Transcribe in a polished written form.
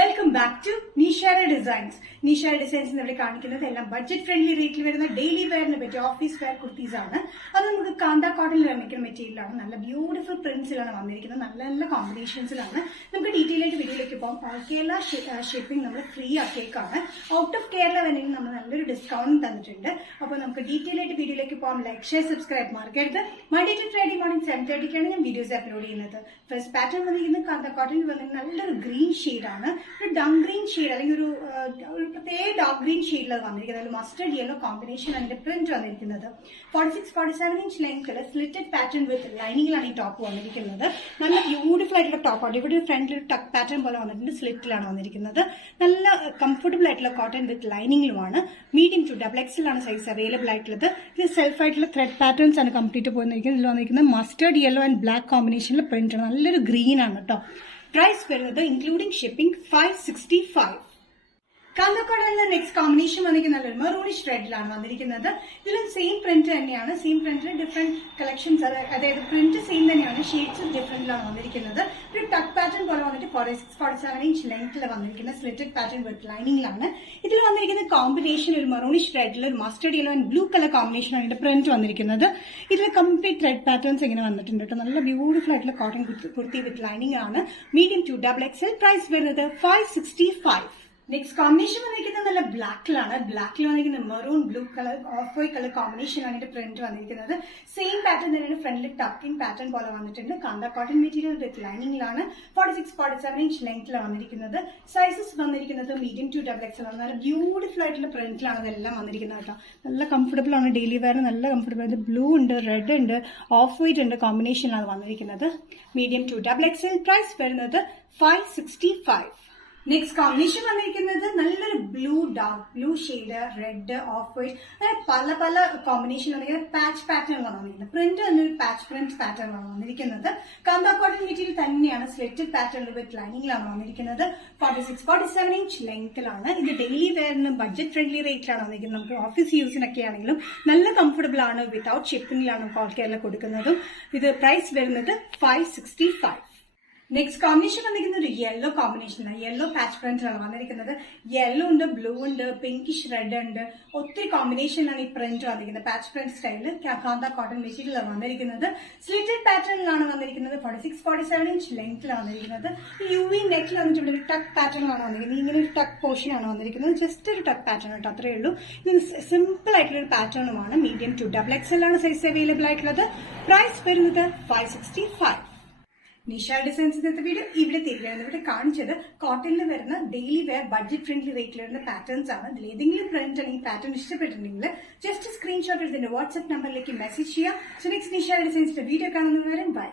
Welcome back to Nishara designs. Nishara designs ഇവിടെ കാണിക്കുന്നത് എല്ലാം ബഡ്ജറ്റ് ഫ്രണ്ട്ലി റേറ്റിൽ വരുന്ന ഡെയിലി വെയറിന് പറ്റിയ ഓഫീസ് വെയർ കുർത്തീസ് ആണ്. അത് നമുക്ക് കാന്ത കോട്ടണിൽ നിർമ്മിക്കുന്ന മെറ്റീരിയലാണ്. നല്ല ബ്യൂട്ടിഫുൾ പ്രിന്റ്സിലാണ് വന്നിരിക്കുന്നത്. നല്ല നല്ല കോമ്പിനേഷൻസിലാണ്. നമുക്ക് ഡീറ്റെയിൽ ആയിട്ട് വീഡിയോയിലേക്ക് പോകാം. ഓൾ കേരള ഷിപ്പിംഗ് നമ്മൾ ഫ്രീ ആക്കിയേക്കാണ്. ഔട്ട് ഓഫ് കേരള വേണമെങ്കിൽ നമ്മൾ നല്ലൊരു ഡിസ്കൗണ്ട് തന്നിട്ടുണ്ട്. അപ്പോൾ നമുക്ക് ഡീറ്റെയിൽ ആയിട്ട് വീഡിയോയിലേക്ക് പോകാം. ലൈക്ക്, ഷെയർ, സബ്സ്ക്രൈബ് മറക്കരുത്. മൺഡേ ടു ഫ്രൈഡേ മോർണിംഗ് 7:30 ഞാൻ വീഡിയോസ് അപ്ലോഡ് ചെയ്യുന്നത്. ഫസ്റ്റ് പാറ്റേൺ വന്നിരിക്കുന്നത് കാന്ത കോട്ടണിൽ വന്നിരിക്കുന്ന നല്ലൊരു ഗ്രീൻ ഷെയ്ഡാണ്. ഒരു ഡാർക്ക് ഗ്രീൻ ഷെയ്ഡ് അല്ലെങ്കിൽ ഒരു പ്രത്യേക ഡാർക്ക് ഗ്രീൻ ഷെയ്ഡിലാണ് വന്നിരിക്കുന്നത്. ഒരു മസ്റ്റർഡ് യെല്ലോ കോമ്പിനേഷൻ അതിന്റെ പ്രിന്റ് വന്നിരിക്കുന്നത്. 46-47 ഇഞ്ച് ലെങ്ത്തിൽ സ്ലിറ്റഡ് പാറ്റേൺ വിത്ത് ലൈനിങ്ങിലാണ് ഈ ടോപ്പ് വന്നിരിക്കുന്നത്. നല്ല ബ്യൂട്ടിഫുൾ ആയിട്ടുള്ള ടോപ്പാണ്. ഇവിടെ ഫ്രണ്ടിൽ ഒരു ടക്ക് പാറ്റേൺ പോലെ വന്നിട്ടുണ്ട്. സ്ലിറ്റിലാണ് വന്നിരിക്കുന്നത്. നല്ല കംഫർട്ടബിൾ ആയിട്ടുള്ള കോട്ടൺ വിത്ത് ലൈനിങ്ങിലുമാണ്. മീഡിയം ടു XXL ആണ് സൈസ് അവൈലബിൾ ആയിട്ടുള്ളത്. ഇത് സെൽഫ് ആയിട്ടുള്ള ത്രെഡ് പാറ്റേൺസ് ആണ് കംപ്ലീറ്റ് പോയിരിക്കുന്നത്. ഇതിൽ വന്നിരിക്കുന്നത് മസ്റ്റർഡ് യെല്ലോ ആൻഡ് ബ്ലാക്ക് കോമ്പിനേഷനിലെ പ്രിന്റ് ആണ്. നല്ലൊരു ഗ്രീൻ ആണ് കേട്ടോ. പ്രൈസ് വരുന്നത് ഇൻക്ലൂഡിംഗ് ഷിപ്പിംഗ് 565. കാന്ത കോട്ടണിലെ നെക്സ്റ്റ് കോമ്പിനേഷൻ വന്നിരിക്കുന്ന നല്ലൊരു മെറൂണിഷ് റെഡിലാണ് വന്നിരിക്കുന്നത്. ഇതിലും സെയിം പ്രിന്റ് തന്നെയാണ്. സെയിം പ്രിന്റിൽ ഡിഫറെന്റ് കളക്ഷൻസ്, അതായത് പ്രിന്റ് സെയിം തന്നെയാണ്, ഷെയ്ഡ്സ് ഡിഫറെന്റിലാണ് വന്നിരിക്കുന്നത്. ഒരു ടക്ക് പാറ്റേൺ പോലെ വന്നിട്ട് 46-47 ഇഞ്ച് ലെങ്ത്തിൽ വന്നിരിക്കുന്ന സ്ലിറ്റഡ് പാറ്റേൺ വിത്ത് ലൈനിങ്ങിലാണ്. ഇതിൽ വന്നിരിക്കുന്ന കോമ്പിനേഷൻ ഒരു മെറൂണിഷ് റെഡിൽ ഒരു mustard yellow and blue colour combination ആണ് ഇതിന്റെ പ്രിന്റ് വന്നിരിക്കുന്നത്. ഇതിൽ കംപ്ലീറ്റ് ത്രെഡ് പാറ്റേൺസ് ഇങ്ങനെ വന്നിട്ടുണ്ട് കേട്ടോ. നല്ല ബ്യൂട്ടിഫുൾ ആയിട്ടുള്ള കോട്ടൺ കുർത്തി വിത്ത് ലൈനിങ് ആണ്. Medium to XXL. പ്രൈസ് വരുന്നത് 565. നെക്സ്റ്റ് കോമ്പിനേഷൻ വന്നിരിക്കുന്നത് നല്ല ബ്ലാക്കിലാണ്. ബ്ലാക്കിൽ വന്നിരിക്കുന്നത് maroon blue colour off white colour കോമ്പിനേഷനാണ് ഇതിന്റെ പ്രിന്റ് വന്നിരിക്കുന്നത്. സെയിം പാറ്റേൺ തന്നെയാണ്. ഫ്രണ്ടിൽ ടക്കിംഗ് പാറ്റേൺ പോലെ വന്നിട്ടുണ്ട്. കാന്ത കോട്ടൺ മെറ്റീരിയൽ വിത്ത് ലൈനിങ്ങിലാണ്. 46-47 ഇഞ്ച് ലെങ്ത്തിലാണ് വന്നിരിക്കുന്നത്. സൈസസ് വന്നിരിക്കുന്നത് മീഡിയം ടു XXL ആണ്. നല്ല ബ്യൂട്ടിഫുൾ ആയിട്ടുള്ള പ്രിന്റിലാണ് ഇതെല്ലാം വന്നിരിക്കുന്നത് കേട്ടോ. നല്ല കംഫർട്ടബിൾ ആണ്. ഡെയിലി വെയർ നല്ല കംഫർട്ടബിൾ ആണ്. ബ്ലൂ ഉണ്ട്, റെഡ് ഉണ്ട്, ഓഫ് വൈറ്റ് ഉണ്ട് കോമ്പിനേഷനിലാണ് വന്നിരിക്കുന്നത്. Medium to XXL. പ്രൈസ് വരുന്നത് 565. നെക്സ്റ്റ് കോമ്പിനേഷൻ വന്നിരിക്കുന്നത് നല്ലൊരു blue, dark blue shade, red, of white, അങ്ങനെ പല പല കോമ്പിനേഷൻ വന്നിരിക്കുന്നത്. പാച്ച് പാറ്റേണിലാണ് വന്നിരിക്കുന്നത്. പ്രിന്റ് തന്നെ ഒരു പാച്ച് പ്രിന്റ് പാറ്റേണിലാണ് വന്നിരിക്കുന്നത്. കാന്ത കോട്ടൺ മെറ്റീരിയൽ തന്നെയാണ്. സ്ലിറ്റഡ് പാറ്റേൺ വിത്ത് ലൈനിങ്ങിലാണ് വന്നിരിക്കുന്നത്. 46-47 ഇഞ്ച് ലെങ്ത്തിലാണ്. ഇത് ഡെയിലി വെയറിന് ബഡ്ജറ്റ് ഫ്രണ്ട്ലി റേറ്റിലാണ് വന്നിരിക്കുന്നത്. നമുക്ക് ഓഫീസ് യൂസിനൊക്കെ ആണെങ്കിലും നല്ല കംഫർട്ടബിൾ ആണ്. വിത്തൌട്ട് ഷിപ്പിംഗിലാണ് ഓൾ കേരള കൊടുക്കുന്നതും. ഇത് പ്രൈസ് വരുന്നത് 565. നെക്സ്റ്റ് കോമ്പിനേഷൻ വന്നിരിക്കുന്ന ഒരു യെല്ലോ കോമ്പിനേഷനാണ്. യെല്ലോ പാച്ച് പ്രിന്റിലാണ് വന്നിരിക്കുന്നത്. യെല്ലോ ഉണ്ട്, ബ്ലൂ ഉണ്ട്, പിങ്കിഷ് റെഡ് ഉണ്ട്. ഒത്തിരി കോമ്പിനേഷനിലാണ് ഈ പ്രിന്റ് വന്നിരിക്കുന്നത്. പാച്ച് പ്രിന്റ് സ്റ്റൈലിൽ കാന്ത കോട്ടൺ മെറ്റീരിയലാണ് വന്നിരിക്കുന്നത്. സ്ലിറ്റഡ് പാറ്റേണിലാണ് വന്നിരിക്കുന്നത്. 46-47 ഇഞ്ച് ലെങ്ത്തിലാണ് വന്നിരിക്കുന്നത്. UV നെക്കിൽ വന്നിട്ട് ഇവിടെ ഒരു ടക്ക് പാറ്റേണിലാണ് വന്നിരിക്കുന്നത്. ഇങ്ങനെ ഒരു ടക്ക് പോർഷനാണ് വന്നിരിക്കുന്നത്. ജസ്റ്റ് ഒരു ടക്ക് പാറ്റേൺ കേട്ടോ, അത്രയേ ഉള്ളൂ. ഇത് സിമ്പിൾ ആയിട്ടുള്ള ഒരു പാറ്റേണുമാണ്. മീഡിയം ടു XXL ആണ് സൈസ് അവൈലബിൾ ആയിട്ടുള്ളത്. പ്രൈസ് വരുന്നത് 565. നിഷാര ഡിസൈൻസ് ഇന്നത്തെ വീഡിയോ ഇവിടെ തിരികെയാണ്. ഇവിടെ കാണിച്ചത് കോട്ടണിൽ വരുന്ന ഡെയിലി വെയർ ബഡ്ജറ്റ് ഫ്രണ്ട്ലി റേറ്റിൽ വരുന്ന പാറ്റേൺസ് ആണ്. ഇതിൽ ഏതെങ്കിലും പ്രിന്റ് അല്ലെങ്കിൽ പാറ്റേൺ ഇഷ്ടപ്പെട്ടിട്ടുണ്ടെങ്കിൽ ജസ്റ്റ് സ്ക്രീൻഷോട്ട് എടുത്ത് വാട്സ്ആപ്പ് നമ്പറിലേക്ക് മെസ്സേജ് ചെയ്യാം. സോ നെക്സ്റ്റ് നിഷാര ഡിസൈൻസിന്റെ വീഡിയോ കാണുന്നവരെ ബൈ.